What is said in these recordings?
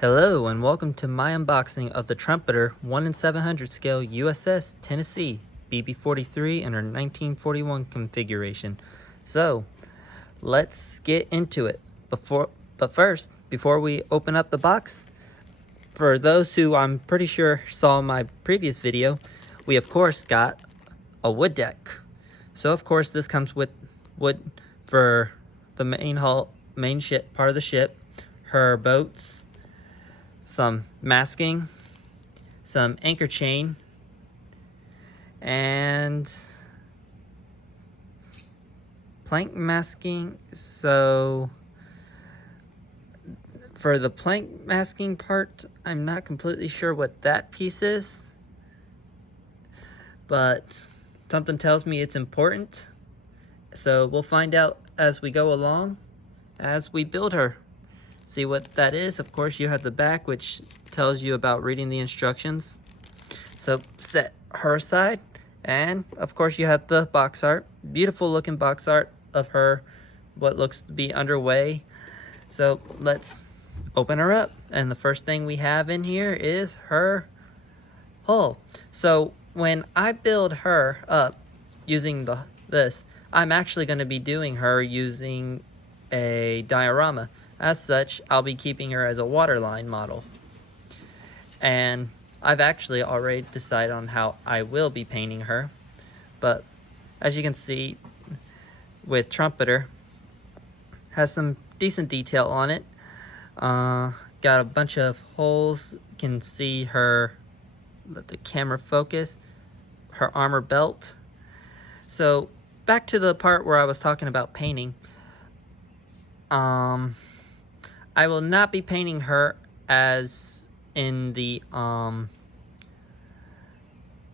Hello and welcome to my unboxing of the Trumpeter 1 in 700 scale USS Tennessee BB-43 in her 1941 configuration. So let's get into it. But first, before we open up the box, for those who I'm pretty sure saw my previous video, we of course got a wood deck. So of course this comes with wood for the main hull, main ship part of the ship, her boats, some masking, some anchor chain, and plank masking. So for the plank masking part, I'm not completely sure what that piece is, but something tells me it's important. So we'll find out as we go along, as we build her. See what that is. Of course, you have the back, which tells you about reading the instructions. So set her aside, and of course you have the box art. Beautiful looking box art of her, what looks to be underway. So let's open her up, and the first thing we have in here is her hull. So when I build her up using this, I'm actually going to be doing her using a diorama. As such, I'll be keeping her as a waterline model. And I've actually already decided on how I will be painting her. But as you can see with Trumpeter, has some decent detail on it. Got a bunch of holes. You can see her, let the camera focus, her armor belt. So back to the part where I was talking about painting. I will not be painting her as in the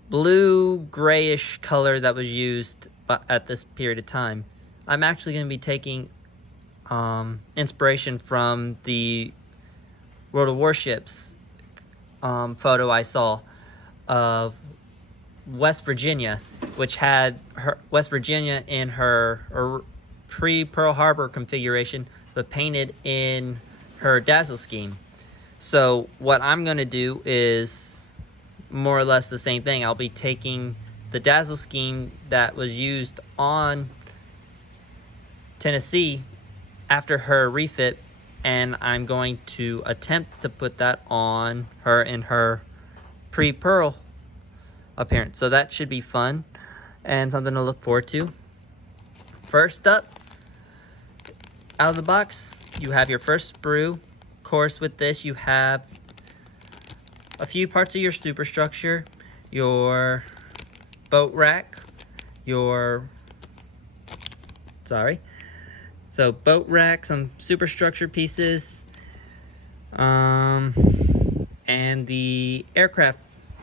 blue grayish color that was used at this period of time. I'm actually going to be taking inspiration from the World of Warships photo I saw of West Virginia, which had West Virginia in her pre-Pearl Harbor configuration, but painted in her dazzle scheme. So what I'm going to do is more or less the same thing. I'll be taking the dazzle scheme that was used on Tennessee after her refit, and I'm going to attempt to put that on her in her pre-Pearl appearance. So that should be fun and something to look forward to. First up, out of the box, you have your first sprue. Of course, with this, you have a few parts of your superstructure, your boat rack, boat rack, some superstructure pieces, and the aircraft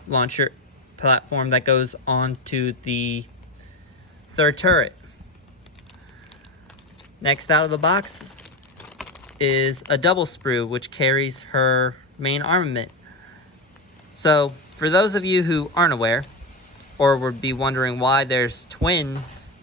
launcher platform that goes onto the third turret. Next out of the box is a double sprue, which carries her main armament. So for those of you who aren't aware, or would be wondering why there's twins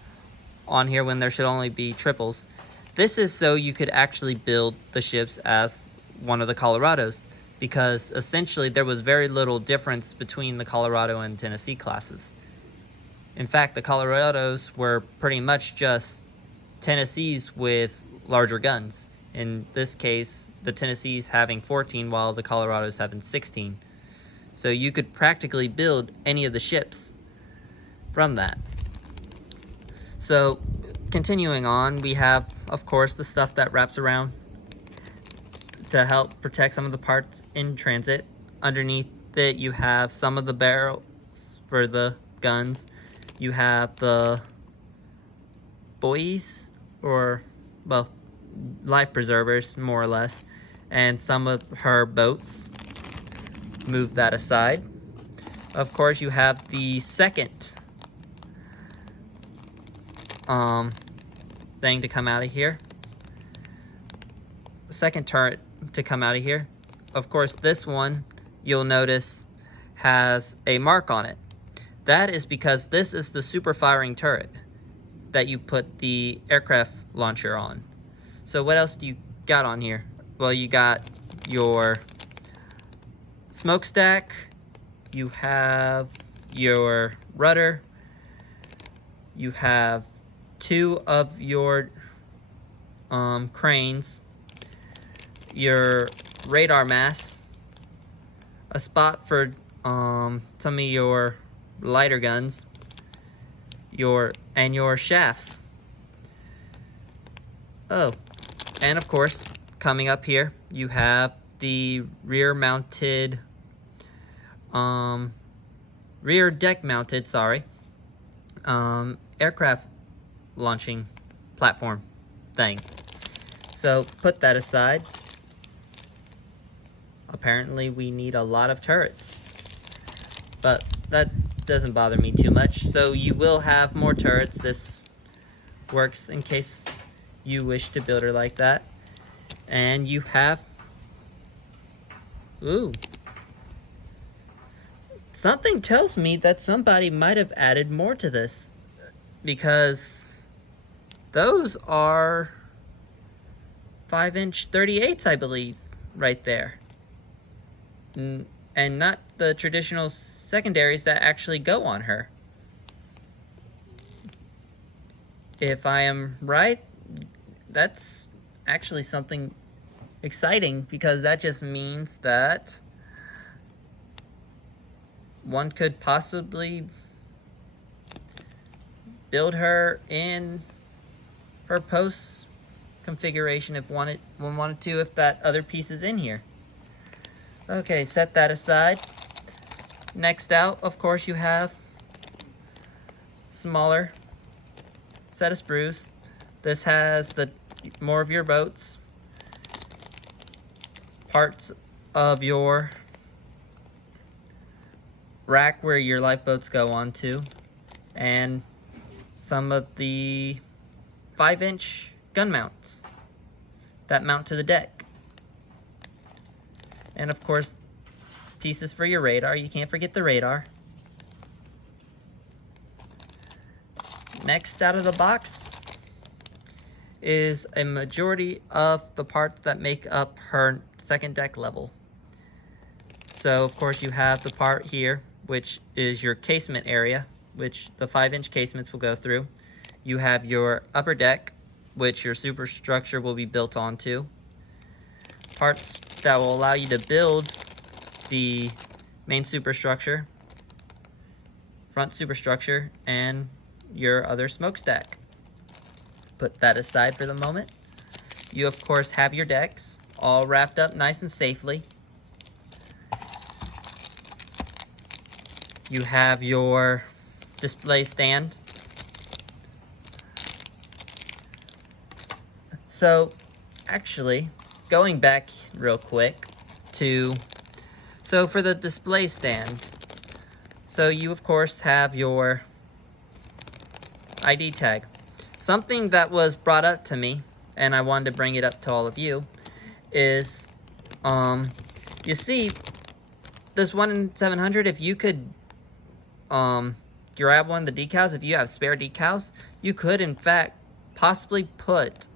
on here when there should only be triples, this is so you could actually build the ships as one of the Colorados, because essentially there was very little difference between the Colorado and Tennessee classes. In fact, the Colorados were pretty much just Tennessees with larger guns. In this case, the Tennessees having 14 while the Colorados having 16. So you could practically build any of the ships from that. So continuing on, we have, of course, the stuff that wraps around to help protect some of the parts in transit. Underneath it, you have some of the barrels for the guns. You have the buoys, or, well, life preservers, more or less, and some of her boats. Move that aside. Of course, you have the second thing to come out of here. The second turret to come out of here. Of course, this one, you'll notice, has a mark on it. That is because this is the super firing turret that you put the aircraft launcher on. So what else do you got on here? Well, you got your smokestack, you have your rudder, you have 2 of your cranes, your radar masts, a spot for some of your lighter guns, your shafts. Oh, and of course, coming up here, you have the rear deck mounted, aircraft launching platform thing. So put that aside. Apparently we need a lot of turrets, but that doesn't bother me too much. So you will have more turrets. This works in case you wish to build her like that. And you have, ooh, something tells me that somebody might have added more to this, because those are 5-inch 38s, I believe, right there. And not the traditional secondaries that actually go on her. If I am right, that's actually something exciting, because that just means that one could possibly build her in her post configuration if one wanted to, if that other piece is in here. Okay, set that aside. Next out, of course, you have smaller set of sprues. This has the more of your boats, parts of your rack where your lifeboats go onto, and some of the 5-inch gun mounts that mount to the deck. And of course, pieces for your radar. You can't forget the radar. Next out of the box is a majority of the parts that make up her second deck level. So of course you have the part here, which is your casement area, which the 5-inch casements will go through. You have your upper deck, which your superstructure will be built onto. Parts that will allow you to build the main superstructure, front superstructure, and your other smokestack. Put that aside for the moment. You of course have your decks all wrapped up nice and safely. You have your display stand. So actually, going back real quick to, so for the display stand, so you of course have your ID tag. Something that was brought up to me, and I wanted to bring it up to all of you, is, you see, this 1 in 700, if you could grab one of the decals, if you have spare decals, you could in fact possibly put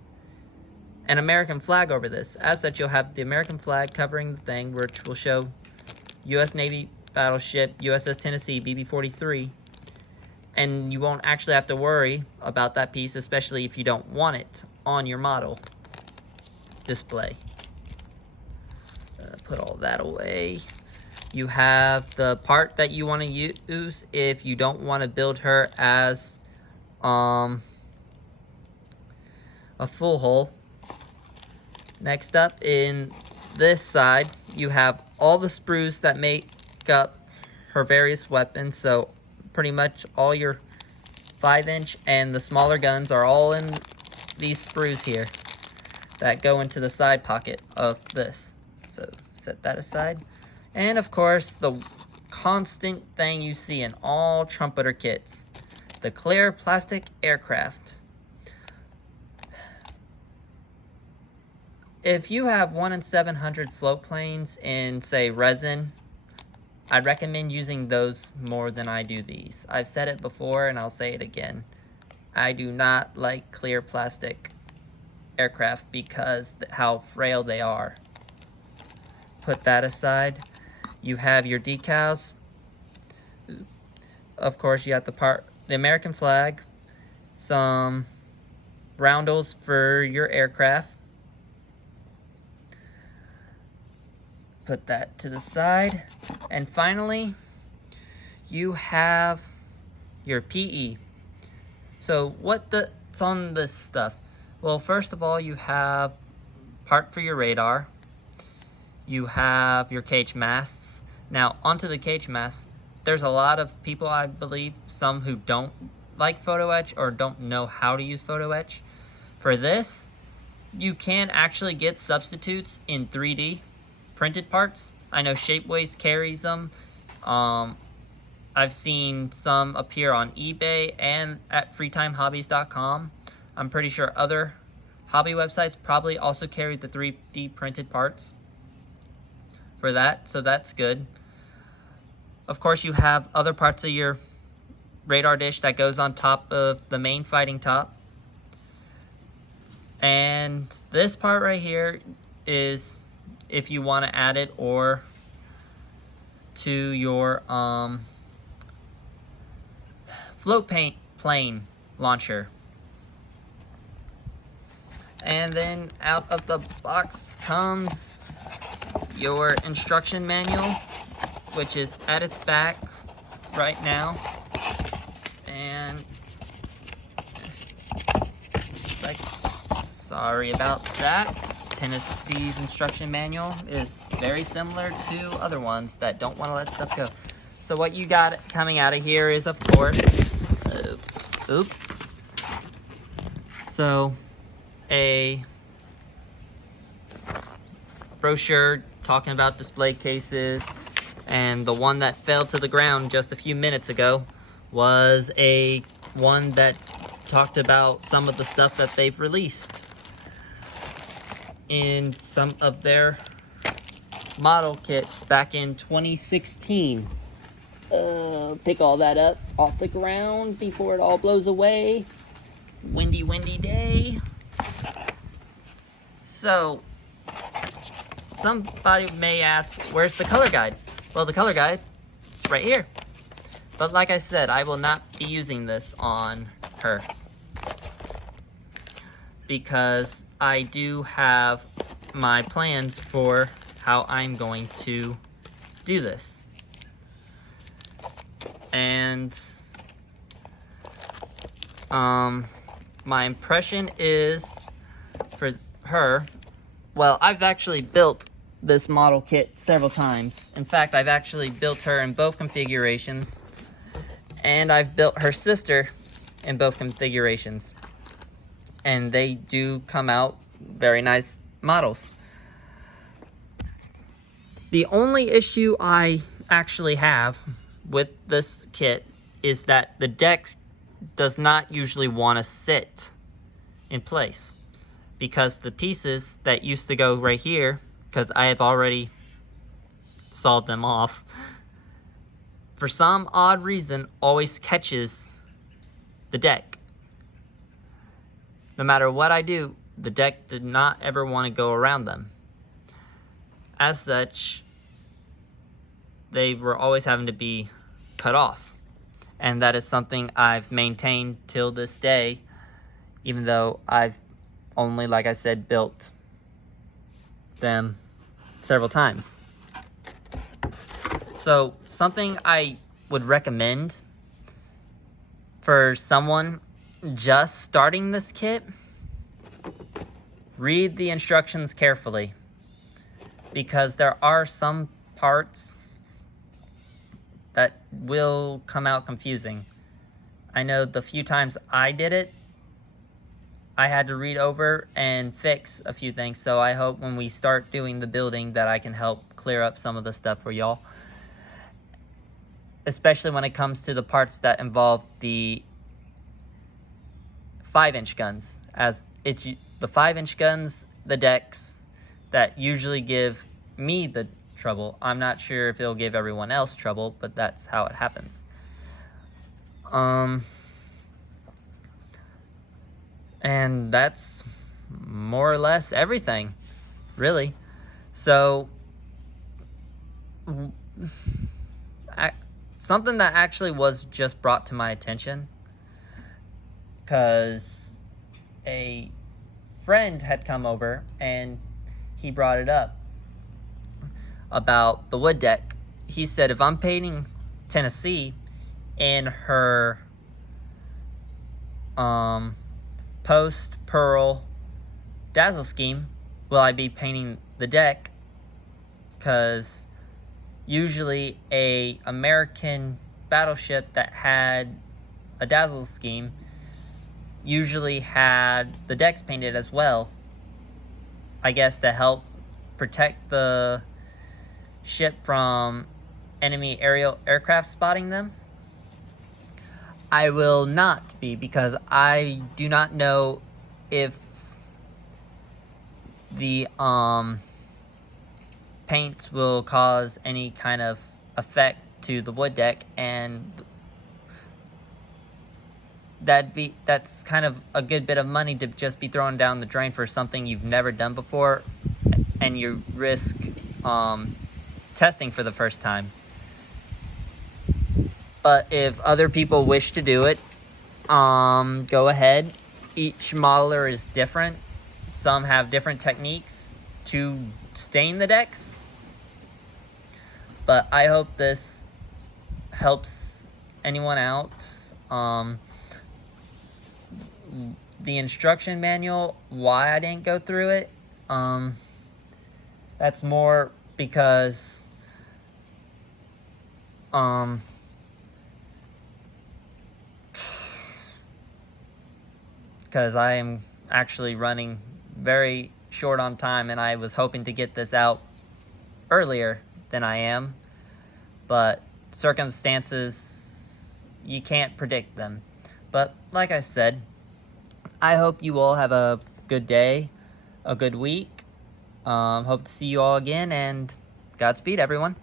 an American flag over this. As such, you'll have the American flag covering the thing, which will show U.S. Navy battleship USS Tennessee BB-43, and you won't actually have to worry about that piece, especially if you don't want it on your model display. Put all that away. You have the part that you want to use if you don't want to build her as a full hull. Next up, in this side, you have all the sprues that make up her various weapons. So pretty much all your 5-inch and the smaller guns are all in these sprues here that go into the side pocket of this. So set that aside. And of course, the constant thing you see in all trumpeter kits, the clear plastic aircraft. If you have 1 in 700 float planes in, say, resin, I'd recommend using those more than I do these. I've said it before and I'll say it again. I do not like clear plastic aircraft because how frail they are. Put that aside. You have your decals. Of course, you have the American flag, some roundels for your aircraft. Put that to the side. And finally, you have your PE. So what's on this stuff? Well, first of all, you have part for your radar. You have your cage masts. Now, onto the cage masts, there's a lot of people, I believe, some who don't like photo etch or don't know how to use photo etch. For this, you can actually get substitutes in 3D printed parts. I know Shapeways carries them. I've seen some appear on eBay and at freetimehobbies.com. I'm pretty sure other hobby websites probably also carry the 3D printed parts for that, so that's good. Of course, you have other parts of your radar dish that goes on top of the main fighting top. And this part right here is if you want to add it or to your float plane launcher. And then out of the box comes your instruction manual, which is at its back right now. And like, sorry about that. Tennessee's instruction manual is very similar to other ones that don't want to let stuff go. So what you got coming out of here is, of course, so a brochure talking about display cases, and the one that fell to the ground just a few minutes ago was one that talked about some of the stuff that they've released in some of their model kits back in 2016. Pick all that up off the ground before it all blows away. Windy day. So, somebody may ask, where's the color guide? Well, the color guide, right here. But like I said, I will not be using this on her, because I do have my plans for how I'm going to do this. And my impression is for her, well, I've actually built this model kit several times. In fact, I've actually built her in both configurations, and I've built her sister in both configurations, and they do come out very nice models. The only issue I actually have with this kit is that the deck does not usually want to sit in place, because the pieces that used to go right here, because I have already sawed them off, for some odd reason always catches the deck. No matter what I do, the deck did not ever want to go around them. As such, they were always having to be cut off. And that is something I've maintained till this day, even though I've only, like I said, built them several times. So, something I would recommend for someone just starting this kit, read the instructions carefully, because there are some parts that will come out confusing. I know the few times I did it, I had to read over and fix a few things, so I hope when we start doing the building that I can help clear up some of the stuff for y'all. Especially when it comes to the parts that involve the 5-inch guns, as it's the 5-inch guns, the decks, that usually give me the trouble. I'm not sure if it'll give everyone else trouble, but that's how it happens. And that's more or less everything, really. So something that actually was just brought to my attention, because a friend had come over and he brought it up about the wood deck. He said, if I'm painting Tennessee in her post pearl dazzle scheme, will I be painting the deck? Because usually a American battleship that had a dazzle scheme usually had the decks painted as well, I guess to help protect the ship from enemy aerial aircraft spotting them. I will not be, because I do not know if the paints will cause any kind of effect to the wood deck, and that's kind of a good bit of money to just be thrown down the drain for something you've never done before, and you risk testing for the first time. But if other people wish to do it, go ahead. Each modeler is different. Some have different techniques to stain the decks. But I hope this helps anyone out. The instruction manual, why I didn't go through it, that's more because I am actually running very short on time, and I was hoping to get this out earlier than I am, but circumstances, you can't predict them. But like I said, I hope you all have a good day, a good week. Hope to see you all again, and Godspeed, everyone.